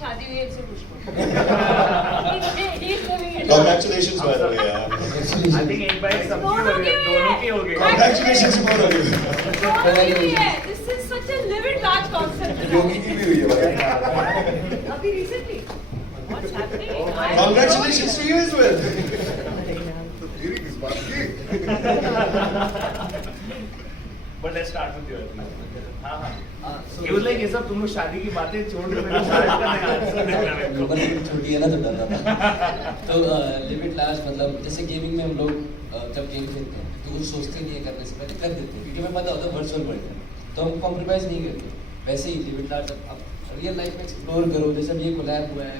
शादी हुई है इससे पूछ लो. He's living it. Congratulations by the way यार. I think एक बार सबकी हो दोनों गई, की हुई दोनों है. की हो गई. Congratulations बोलो. दोनों की हुई है. This is such a livid large concept. योगी की भी हुई है भाई. अभी recently. What's happening? Congratulations to you as well. तो तेरी किस बात की? But let's start with your. हाँ हाँ. He was like ये सब तुम लोग शादी की बातें छोड़ के मेरे को start करने आंसर देना मेरे को. उम्र छोटी है ना तो डर रहा था. तो लिमिट लास्ट मतलब जैसे गेमिंग में हम लोग जब गेम खेलते हैं तो कुछ सोचते नहीं है करने से पहले कर देते हैं क्योंकि हमें पता होता है वर्चुअल वर्ल्ड है तो हम कॉम्प्रोमाइज़ नहीं करते. वैसे ही लिमिट लास्ट अब रियल लाइफ में एक्सप्लोर करो. जैसे अब ये कोलैब हुआ है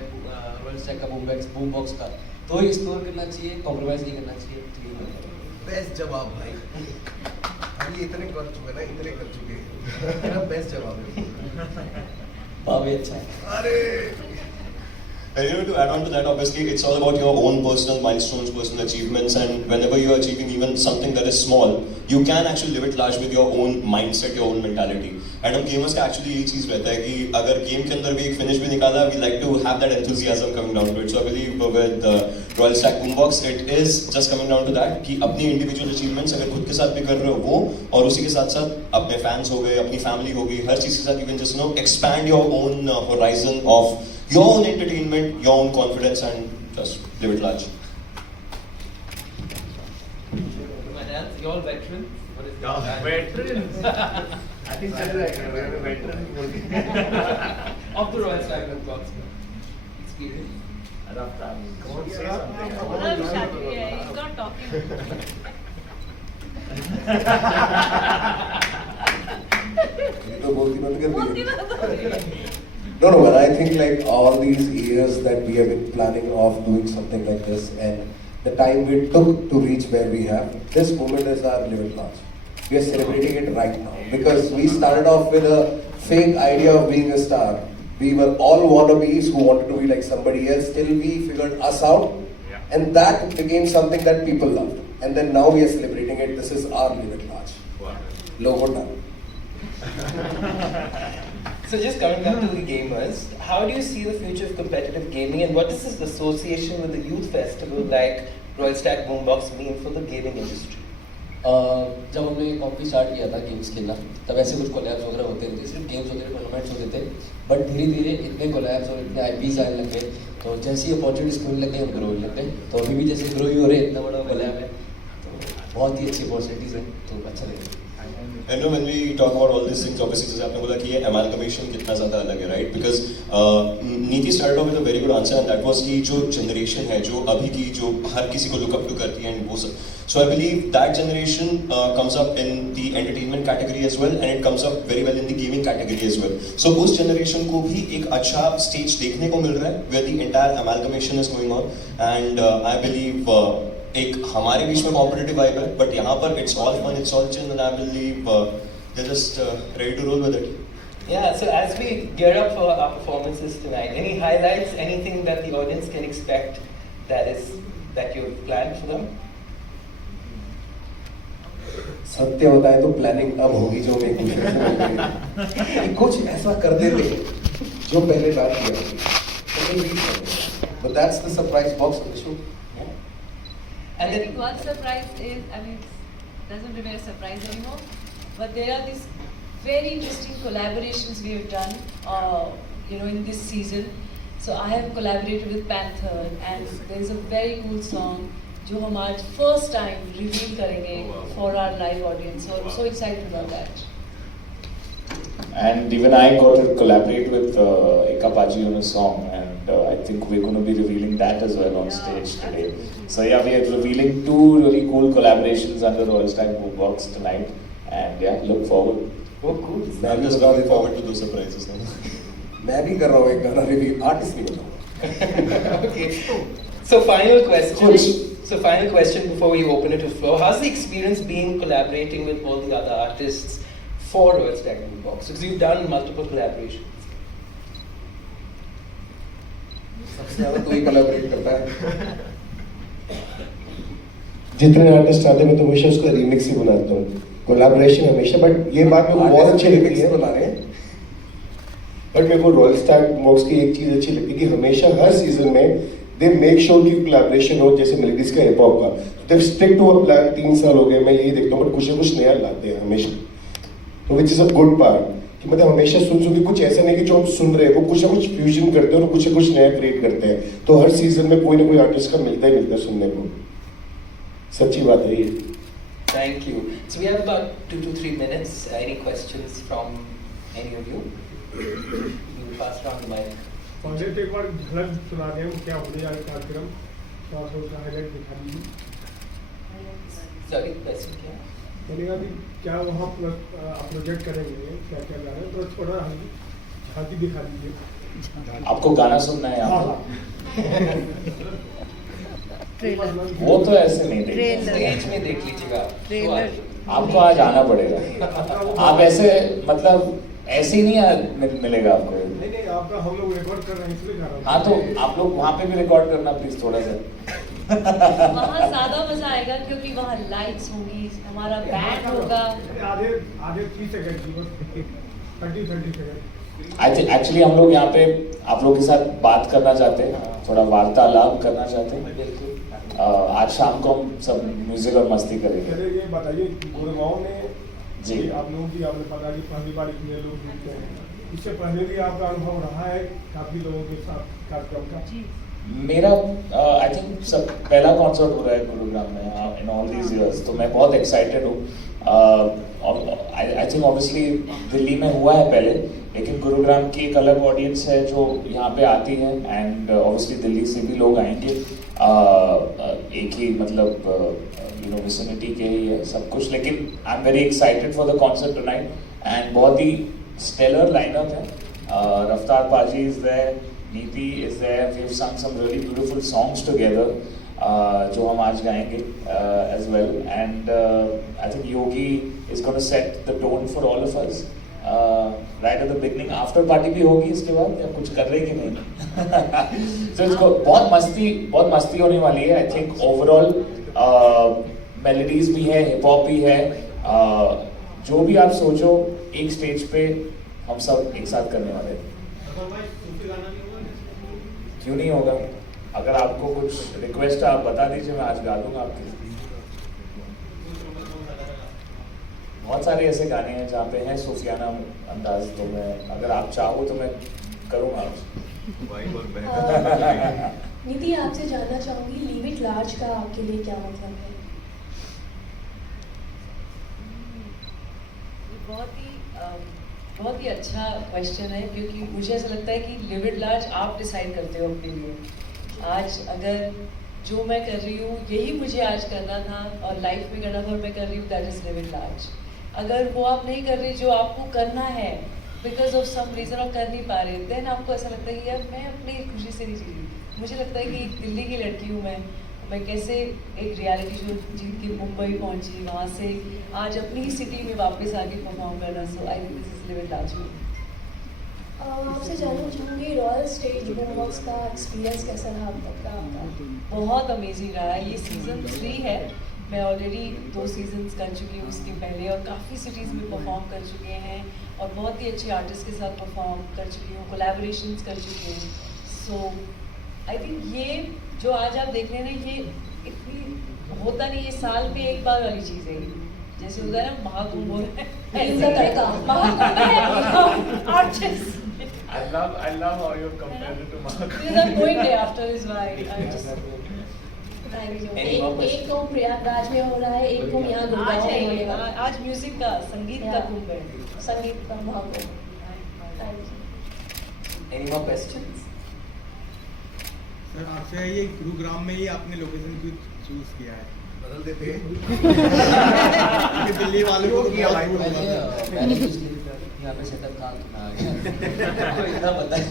वर्ल्ड स्टैक का बूम बॉक्स का तो एक्सप्लोर करना चाहिए, कॉम्प्रोमाइज़ नहीं करना चाहिए. बेस्ट जवाब भाई. हम ये इतने कर चुके ना, इतने कर चुके हैं. मेरा बेस्ट जवाब है. भाभी अच्छा है. अरे And you know, to add on to that, obviously, it's all about your own personal milestones, personal achievements, and whenever you are achieving even something that is small, you can actually live it large with your own mindset, your own mentality. And हम gamers का actually यही चीज़ रहता है कि अगर game के अंदर भी एक finish भी निकाला, we like to have that enthusiasm coming down to it. So I believe with Royal Stack Boombox, it is just coming down to that कि अपनी individual achievements अगर खुद के साथ भी कर रहे हो वो और उसी के साथ साथ अपने fans हो गए, अपनी family हो गई, हर चीज़ के साथ you can just expand your own horizon of your own entertainment, your own confidence, and just live it large. You all veterans? What is that? Veterans. I think चल जाएगा veteran बोल के. Of the Royal Stack Boombox experience. Rough time. Come on, say something. बोला अभी शादी हुई है. He's not talking. ये तो बोलती बंद कर बोलती दी. बंद हो गई. No, but I think like all these years that we have been planning of doing something like this and the time we took to reach where we have, this moment is our live it large. We are celebrating it right now because we started off with a fake idea of being a star. We were all wannabes who wanted to be like somebody else till we figured us out, and that became something that people loved. And then now we are celebrating it. This is our live it large. Wow. Logo done. So just coming back to the gamers, how do you see the future of competitive gaming and what does this association with the youth festival like Royal Stack Boombox mean for the gaming industry? जब हमने कॉम्पी start किया था games खेलना तब ऐसे कुछ collabs वगैरह होते थे, सिर्फ गेम्स वगैरह टूर्नामेंट्स होते थे. बट धीरे धीरे इतने कोलैब्स और इतने आईपीज आने लग गए तो जैसी अपॉर्चुनिटीज मिलने लग गए हम ग्रो होने लग गए. तो अभी भी जैसे ग्रो ही हो रहे हैं, इतना बड़ा कोलैब है तो बहुत ही अच्छी अपॉर्चुनिटीज़ है तो अच्छा लगेगा. And when we talk about all these things, obviously जैसे आपने बोला कि ये amalgamation कितना ज़्यादा अलग है, right? Because नीति started off with a very good answer and that was कि जो generation है, जो अभी की जो हर किसी को look up to करती है and वो सब. So I believe that generation comes up in the entertainment category as well and it comes up very well in the gaming category as well. So उस generation को भी एक अच्छा stage देखने को मिल रहा है where the entire amalgamation is going on and I believe एक हमारे बीच में कॉम्पिटिटिव वाइब है बट यहाँ पर it's all fun, it's all chill and I believe they just ready to roll with it. Yeah, so as we gear up for our performances tonight, any highlights, anything that the audience can expect that you've planned for them? सत्य बताए तो planning अब होगी जो मैं कुछ कुछ ऐसा कर देते जो पहले ना किया but that's the surprise box of the show. I think one surprise is, I mean, it doesn't remain a surprise anymore, but there are these very interesting collaborations we have done, in this season. So I have collaborated with Panther, and there is a very cool song, जो हम आज first time reveal करेंगे for our live audience. So I'm so excited about that. And even I got to collaborate with Eka Paji on a song, and I think we're going to be revealing that as well on stage today. So yeah, we are revealing 2 really cool collaborations under Royal Stack Boombox tonight, and yeah, look forward. Oh cool. I'm just looking forward to those surprises now. मैं भी कर रहा हूँ एक गाना review, artist नहीं बताऊँ. Okay. So final question before we open it to floor. How's the experience been collaborating with all the other artists for Royal Stack Boombox? Because you've done multiple collaborations. सबसे ज़्यादा तो ही collaborate करता है. जितने artist आते हैं मैं तो हमेशा उसका रीमिक्स ही बनाता हूँ, कोलैबोरेशन हमेशा. बट ये बात मेरे को बहुत अच्छी लगती है. बना रहे हैं. बट मेरे को रॉयल स्टैग बॉक्स की एक चीज़ अच्छी लगती है कि हमेशा हर सीजन में दे मेक श्योर कि कोलैबोरेशन हो, जैसे मेलोडीज का हिप हॉप का they stick to a plan. 3 साल हो गए मैं यही देखता हूँ, बट कुछ ना कुछ नया लाते हैं हमेशा, तो which is a good part कि मतलब हमेशा सुन के कुछ ऐसा नहीं कि जो हम सुन रहे हैं वो कुछ ना कुछ फ्यूजन करते हैं और कुछ ना कुछ नया क्रिएट करते हैं। तो हर सीजन में कोई ना कोई आर्टिस्ट का मिलता ही मिलता है सुनने को, सच्ची बात है ये। Thank you. So we have about 2 to 3 minutes. Any questions from any of you? You will pass around the mic. पहले तो एक बार झलक सुना दें क्या होने वाला कार्यक्रम, थोड़ा सा उसका हाईलाइट दिखा दीजिए। Sorry, question क्या? मैंने कहा कि क्या वहाँ प्रोजेक्ट करेंगे, क्या क्या गाना है, तो थोड़ा झांकी दिखा दीजिए। आपको गाना सुनना है यहाँ हाँ पे? वो तो ऐसे नहीं देखेंगे, Stage में देख लीजिएगा। ट्रेलर आपको आज आना पड़ेगा। आप ऐसे मतलब ऐसे ही नहीं मिलेगा आपको। नहीं नहीं, आपका हम लोग रिकॉर्ड कर रहे हैं इसलिए गा रहा हूँ। हाँ तो आप लोग वहाँ पे भी रिकॉर्ड करना प्लीज थोड़ा सा। वहाँ ज्यादा मजा आएगा क्योंकि वहाँ लाइट्स होंगी, हमारा बैंड होगा। आधे आधे 30 सेकंड की बस, 30 सेकंड। एक्चुअली हम लोग यहाँ पे आप लोग के साथ बात करना चाहते हैं, थोड़ा वार्तालाप करना चाहते हैं। आज शाम को हम सब म्यूजिक और मस्ती करेंगे। पहले ये बताइए, गुड़गांव में जी आप लोगों की आपने पता कि पहली बार इतने लोग जुड़ते हैं, इससे पहले भी आपका अनुभव रहा है काफी लोगों के साथ कार्यक्रम का? मेरा आई थिंक सब पहला कॉन्सर्ट हो रहा है गुरुग्राम में इन ऑल दीज इयर्स, तो मैं बहुत एक्साइटेड हूँ। आई थिंक ऑब्वियसली दिल्ली में हुआ है पहले, लेकिन गुरुग्राम की एक अलग ऑडियंस है जो यहाँ पे आती है, एंड ऑब्वियसली दिल्ली से भी लोग आएंगे। एक ही मतलब यू नो विसिनिटी के ही है सब कुछ, लेकिन I am very excited for the concert tonight and बहुत ही स्टेलर लाइनअप है। रफ्तार पाजी is there, Neeti is there, we have सung some really beautiful songs together जो हम आज गाएंगे as well, and I think Yogi is going to set the tone for all of us right at the beginning. After party भी होगी इसके बाद, या कुछ कर रहे कि नहीं? So इसको बहुत मस्ती होने वाली है। I think overall मेलोडीज भी है, हिप हॉप भी है, जो भी आप सोचो एक स्टेज पे हम सब एक साथ करने वाले हैं। क्यों नहीं होगा? अगर आपको कुछ रिक्वेस्ट है आप बता दीजिए, मैं आज गा दूंगा आपके लिए। बहुत सारे ऐसे गाने हैं जहाँ पे है सूफियाना अंदाज, तो मैं अगर आप चाहो तो मैं करूँगा। नीति, आपसे जानना चाहूंगी लीव इट लार्ज का आपके लिए क्या मतलब है? बहुत ही अच्छा क्वेश्चन है, क्योंकि मुझे ऐसा लगता है कि लिव इट लार्ज आप डिसाइड करते हो अपने लिए। आज अगर जो मैं कर रही हूँ यही मुझे आज करना था और लाइफ में करना था और मैं कर रही हूँ, that is live it large. अगर वो आप नहीं कर रही जो आपको करना है बिकॉज ऑफ सम रीजन और कर नहीं पा रहे, देन आपको ऐसा लगता है कि यार मैं अपनी खुशी से नहीं जी रही। मुझे लगता है कि दिल्ली की लड़की हूँ मैं कैसे एक रियलिटी शो जीत के मुंबई पहुंची, वहाँ से आज अपनी ही सिटी में वापस आके परफॉर्म करना। So I think this is live it large. आपसे जानना चाहूँगी रॉयल स्टेज बूमबॉक्स का एक्सपीरियंस कैसा रहा अब तक का आपका? बहुत अमेजिंग रहा है। ये सीज़न 3 है, मैं ऑलरेडी 2 सीजन्स कर चुकी हूँ उसके पहले, और काफ़ी सिटीज़ में परफॉर्म कर चुके हैं और बहुत ही अच्छे आर्टिस्ट के साथ परफॉर्म कर चुकी हूँ, कोलैबोरेशंस कर चुकी हूँ। सो आई थिंक ये जो आज आप देख रहे हैं ये इतनी होता नहीं, ये साल में एक बार वाली चीज़ है। जैसे होता है ना महाकुंभ हो रहा है, artist. I love how you compare it to Mark. Because I'm going there after his wife. एक तो प्रयागराज में हो रहा है, एक तो यहाँ गुड़गांव में होगा। आज म्यूजिक का, संगीत का कुंभ है, संगीत का Mahakumbh. Any more questions? Sir, आपसे ये गुरुग्राम में ही आपने लोकेशन क्यों चूज किया है? बदल देते हैं दिल्ली वालों को किया भाई। यहाँ पे सेटअप कहाँ आ गया तो इतना पता है।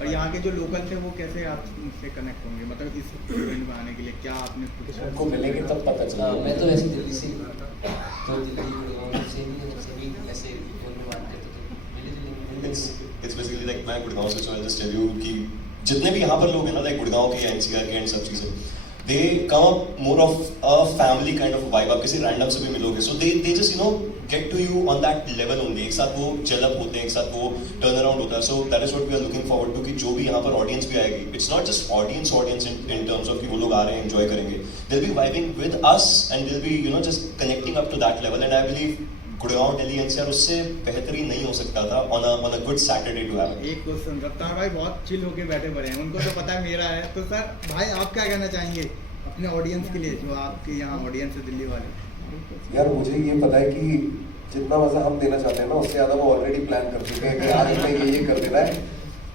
और यहाँ के जो लोकल थे वो कैसे आपसे कनेक्ट होंगे, मतलब इस इवेंट में आने के लिए क्या आपने उनको मिलेंगे तब पता चला। मैं तो वैसे दिल्ली से तो दिल्ली गुड़गांव से भी ऐसे बोलने वाले थे, तो It's basically like मैं गुड़गांव से, so I'll just tell you कि जितने भी यहाँ पर लोग हैं ना, लाइक गुड़गांव के, NCR के एंड सब चीज़ें, they come up more of a family kind of vibe. आप किसी रैंडम से भी मिलोगे, so they just get to you on that level only. एक साथ वो gel up होते हैं, एक साथ वो turn around होता है. So that is what we are looking forward to कि जो भी यहाँ पर audience भी आएगी. It's not just audience in terms of कि वो लोग आ रहे हैं enjoy करेंगे. They'll be vibing with us and they'll be just connecting up to that level. And I believe Gurgaon, Delhi NCR उससे बेहतरीन नहीं हो सकता था on a good Saturday to have. एक क्वेश्चन, रफ्तार भाई बहुत चिल होके बैठे पड़े हैं, उनको तो पता है मेरा है, तो सर भाई आप क्या कहना चाहेंगे अपने ऑडियंस के लिए, जो आपके यहाँ ऑडियंस है दिल्ली वाले? यार मुझे ये पता है कि जितना मजा हम देना चाहते हैं ना, उससे ज्यादा वो ऑलरेडी प्लान कर चुके हैं कि आज हमें ये कर देना है.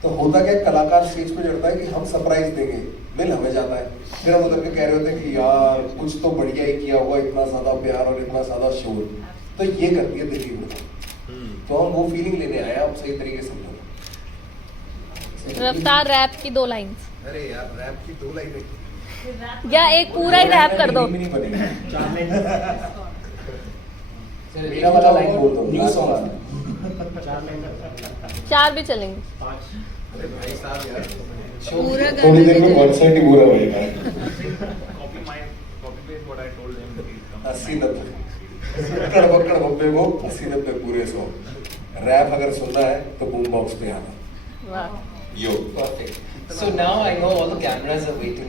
तो होता क्या, कलाकार स्टेज पे चढ़ता है कि हम सरप्राइज देंगे, मिल हमें जाता है, फिर हम उधर के कह रहे होते हैं कि यार कुछ तो बढ़िया ही किया हुआ, इतना ज्यादा प्यार और इतना ज्यादा शोर. तो ये करती है दिल्ली में. तो हम वो फीलिंग लेने आए, आप सही तरीके से समझो. रफ्तार रैप की 2 लाइन्स. अरे यार रैप की 2 लाइनें या एक पूरा ही रैप कर दो. नहीं बनेगा. मेरा वाला लाइन बोल दो. न्यू सॉन्ग 4 भी चलेंगे. अरे भाई साहब यार, पूरा थोड़ी देर में कॉन्सर्ट ही पूरा होएगा. Copy paste what I told him. 80-90 कड़बक वो 80-90 पूरे 100. रैप अगर सुनना है तो बूम बॉक्स पे आना. वाह. Yo. Perfect. So now I know all the cameras are waiting